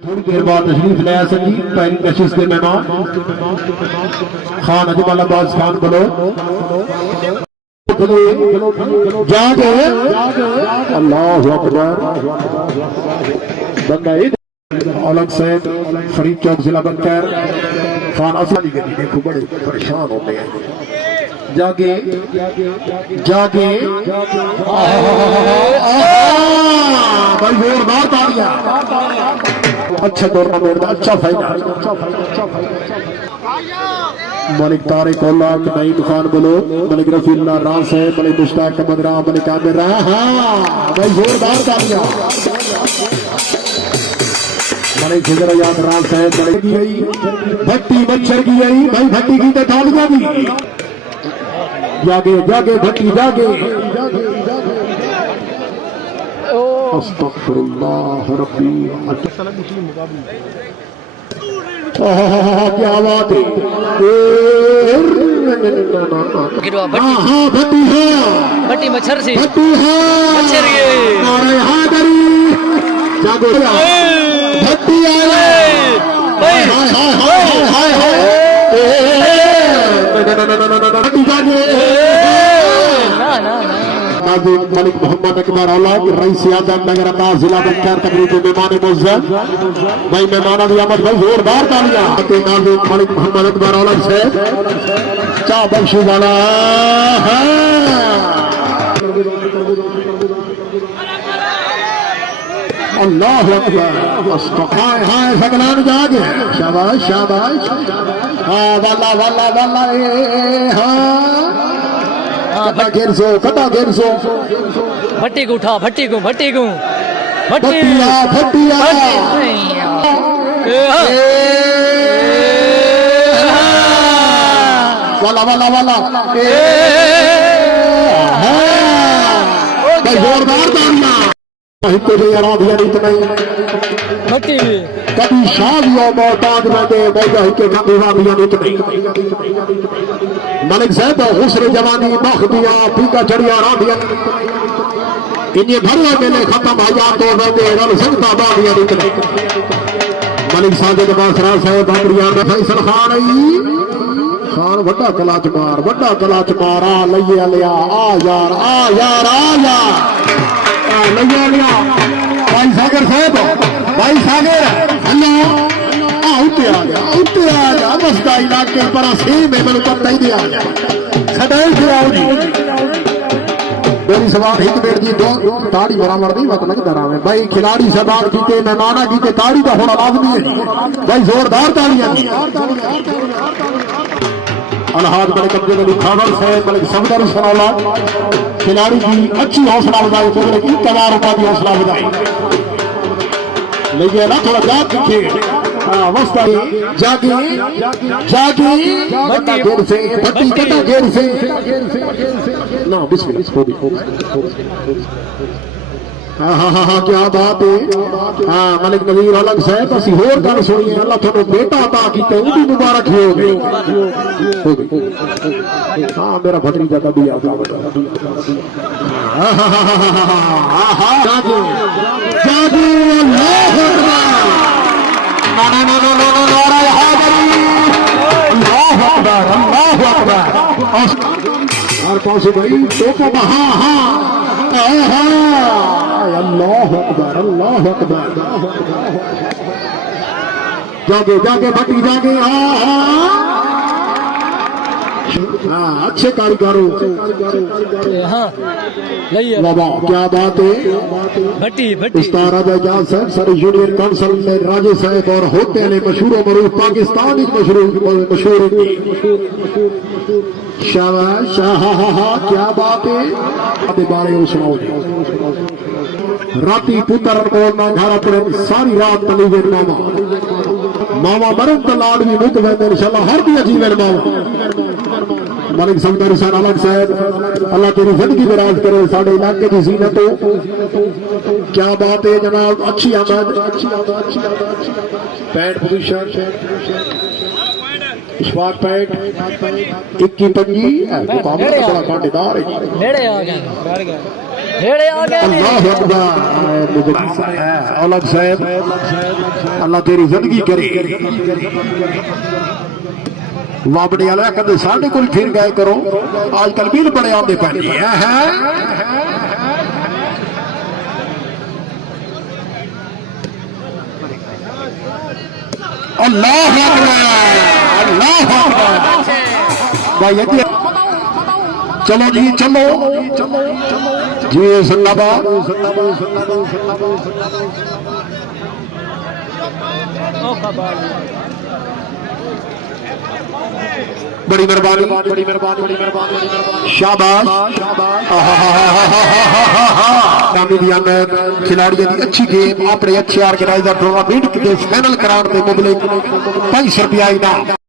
थोड़ी देर बाद तशरीफ लाया संजी पहली नशिश के मेहमान खान अजमल अब्बास खान बोलो जागे अल्लाह अकबर बंदा औलद सैद फरीद चौक जिला बंकर खान असली गली देखो बड़े परेशान होते हैं जागे जागे भाई जोरदार तालियां अच्छा टूर्नामेंट अच्छा फाइनल मलिक तारिक औलाक नई दुकान बोलो मलिक रफील्ला रास है मलिक मुश्ताक अहमद राम मलिक आमिर हाँ भाई जोरदार तालियां मलिक हिजर याद रास है मलिक की गई भट्टी मच्छर की गई भाई भट्टी की तो तालियां भी जागे जागे भट्टी जागे अस्तगफिरुल्लाह रब्बी क्या बात है हाँ भट्टी है भट्टी मच्छर से भट्टी है मच्छर नारे हादरी जागो भट्टी हाय हाय हाय भट्टी जागे मलिक मोहम्मद अकबर औलाद रईस आजम नगर अब्बास जिला बंकर तकरीब मेहमान मुअज्जम भाई मेहमान की आमद भाई जोरदार तालियां मलिक मोहम्मद अकबर औलाद से चा बख्शी वाला अल्लाह अकबर हाय हाय सगलान जागे शाबाश शाबाश हाँ वाला वाला वाला हाँ कटा घेरसो भट्टी को उठा भट्टी को भट्टिया भट्टिया वाला वाला वाला जोरदार तालियां भट्टी भी कभी शादियों मोहताज बैठे बैठा के मलिक साहब हुस्न जवानी मखदिया फीका चढ़िया राधिया इन्हें भरवा मेले खत्म हो तो बैठे रल सकता बादिया निकले मलिक साजिद बासरा साहब बाबरिया में फैसल खान आई खान वड्डा कलाच मार आ लइया लिया आ यार लइया लिया भाई सागर साहब भाई सागर हेलो उत्ते आ जा बसदा इलाके पर सी में मैंने पता ही नहीं आ जा खड़े फिराओ जी मेरी सवाल एक मिनट जी दो ताड़ी बराबर नहीं मत लगता रहा है भाई खिलाड़ी सवाल जीते मेहमाना जीते ताड़ी का होना लाजमी है भाई जोरदार तालियां अलहाज मलिक अब्दुल अली खावर साहब मलिक सफदर सराला खिलाड़ी की अच्छी हौसला अफजाई तो की तमाम रुपया की हौसला अफजाई लेकिन ना थोड़ा जाग दिखे जागे जागे कटा घेर से भट्टी कटा घेर से ना हाँ क्या बात है हाँ मलिक नज़ीर अलग साहब असि होर गल सुनी अल्लाह थोड़ा बेटा अता कीते वो भी मुबारक हो गए हाँ मेरा भतीजा का भी आता जागे जागे अल्लाह और कौन से भाई टोपो अल्लाह अकबर जागे जागे भट्टी जागे अच्छे कारीगरों बाबा क्या बात है भट्टी उस्ताद एजाज साहब सर यूनियन काउंसिल में राजे साहब और होते हैं मशहूर मरूफ पाकिस्तान मशहूर शाबाश क्या बात है बारे सुनाओ राती पुत्र को ना घर अपने सारी रात तलीवे मामा मरन तो लाड भी मुक गए इंशाल्लाह हर दी अजीवन मामा मलिक सफदर हुसैन अलग साहब अल्लाह तेरी जिंदगी दराज करे साढ़े इलाके की जीनत हो क्या बात है जनाब अच्छी आमद पैंट पोजीशन इशफाक पैंट 21-25 मुकाबला बड़ा कांटेदार है हेड़े आ गए ने। अल्लाह अकबर औलद साहब अल्लाह तेरी जिंदगी करे वाबड़े वाला कदे साढ़े को फिर गए करो आजकल बिल बड़े आते पे अल्लाह अकबर अल्लाह अकबर भाई ये चलो जी चलो जी जिंदाबाद बड़ी मेहरबानी शाबाश कामयाब खिलाड़ियों की अच्छी गेम अपने अच्छे ऑर्गेनाइजर टूर्नामेंट के फाइनल कराने के मुकाबले 500 रुपया इनाम।